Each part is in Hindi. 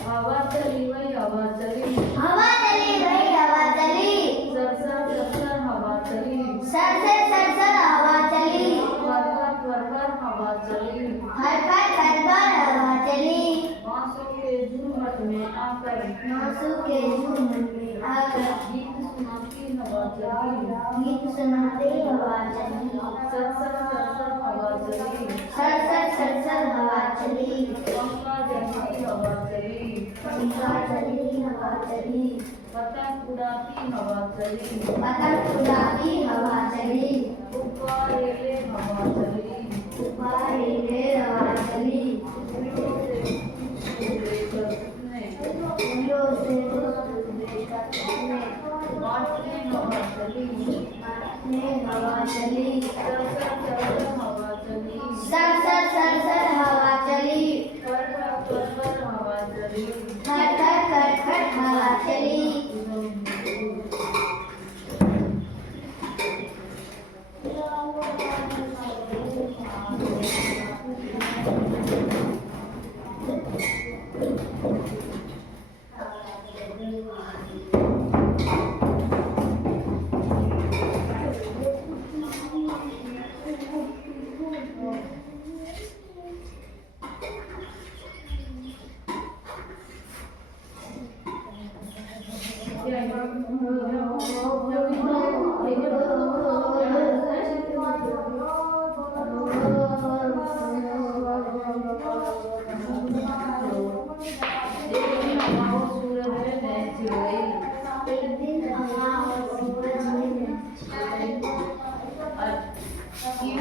हवा चली वही हवा चली, हवा चली वही हवा चली, सरसर सरसर हवा चली, सरसर सरसर हवा चली, फर हवा चली, हर हवा चली, बांसुर के झूमर में आकर, मासू के झूमर में आकर, गीत सुनाती हवा चली, गीत सुनाती हवा चली, सरसर सरसर हवा चली, सरसर सरसर हवा चली, पंखा जैसी हवा चली, पंखा चली हवा चली, पतंग उड़ाती हवा चली, पतंग उड़ाती हवा चली, गुब्बारे ले हवा चली, गुब्बारे ले हवा चली, फूलों से लेकर उसने फूलों से लेकर उसने बांटने हवा चली, बांटने हवा चली, सरसर सरसर हवा चली, सरसर सरसर हवा चली, कर हवा चली, खट हवा चली,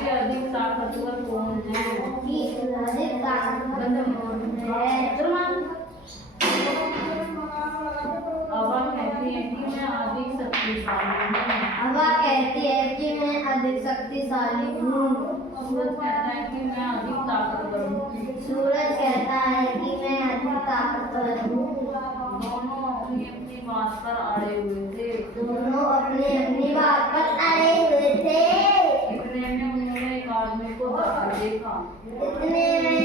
अधिक ताकतवर कौन है? अधिक ताकतवर कौन है? हवा कहती है कि मैं अधिक शक्तिशाली हूँ। हवा कहती है कि मैं अधिक शक्तिशाली हूँ। सूरज कहता है कि मैं अधिक ताकतवर हूँ। सूरज कहता है कि मैं अधिक ताकतवर हूँ। दोनों अपनी अपनी बात पर अड़े हुए थे। दोनों अपनी अपनी बात पर अड़े हुए थे। इतने में उन्होंने एक आदमी को जाते देखा। इतने में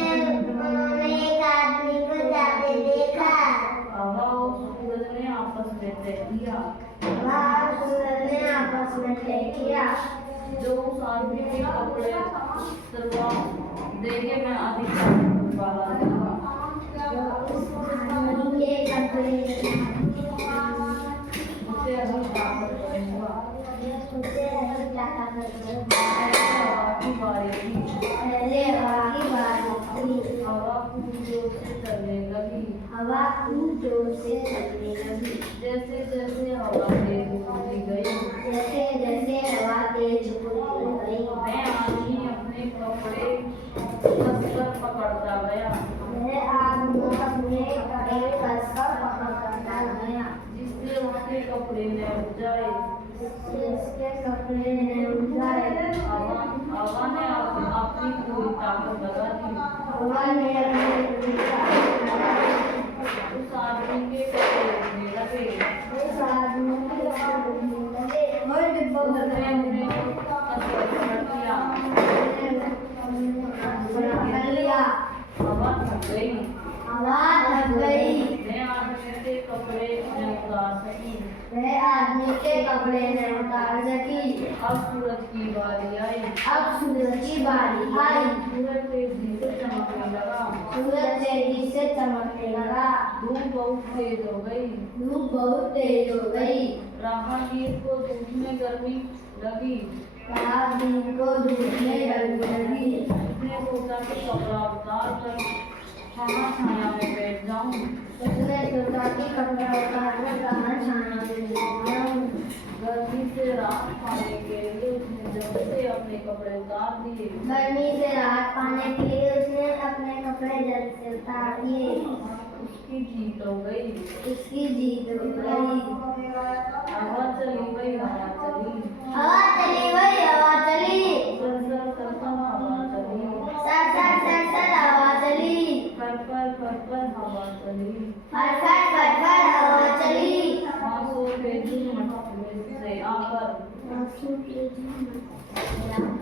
उन्होंने एक आदमी को जाते देखा। हवा और सूरज ने आपस में तय किया। हवा और सूरज ने आपस में तय किया। जो उस आदमी के कपड़े सिलवा देंगे मैं अधिक ताकत वाला दूंगा। जो उस आदमी के कपड़े मुझे अधिक ताकत दूंगा। मुझे अधिक ताकत दूंगा। हवा की बारी थी। पहले हवा की बारी थी। हवा खूब जोर से चलने लगी। हवा खूब जोर से चलने लगी। जैसे जैसे हवा तेज होती गई, जैसे जैसे हवा तेज होती गई, मैं आदमी अपने कपड़े कसकर पकड़ता गया। वह आदमी अपने कपड़े कसकर पकड़ता गया, जिससे उसके कपड़े न उड़ जाए। जिसके कपड़े न उड़ जाए। हवा ने अपनी पूरी ताकत लगा दी। हवा ने अपनी पूरी ताकत लगा दी। उस आदमी के कपड़े उड़ने लगे। उस आदमी के कपड़े उड़ने लगे। उसने उन्हें कसकर पकड़ लिया। हवा थक गई। हवा थक गई। मैं आदमी के कपड़े न उतार सकी। वह आदमी के कपड़े न उतार सकी। अब सूरज की बारी आई। अब सूरज की बारी आई। सूरज तेजी से चमकने लगा। सूरज तेजी से चमकने लगा। धूप बहुत तेज हो गई। धूप बहुत तेज हो गई। राहगीर को धूप में गर्मी लगी। राहगीर को धूप में गर्मी लगी। उसने सोचा कि कपड़ा उतार कर कहाँ छाया में बैठ जाऊं। उसने सोचा कि कपड़ा उतार कर कहाँ छाया में बैठ जाऊं। गर्मी से राहत पाने के लिए उसने जल्दी से अपने कपड़े उतार दिए। गर्मी से राहत पाने के लिए उसने अपने कपड़े जल्दी से उतार दिए। उसकी जीत हो गई। उसकी जीत हो गई। हवा चली वही हवा चली। हवा चली वही हवा चली। सरसर सरसर हवा चली। सरसर सरसर हवा चली। फर हवा चली। फर हवा चली। बांसुर के झूम से आकर बांसुर के झूम से आकर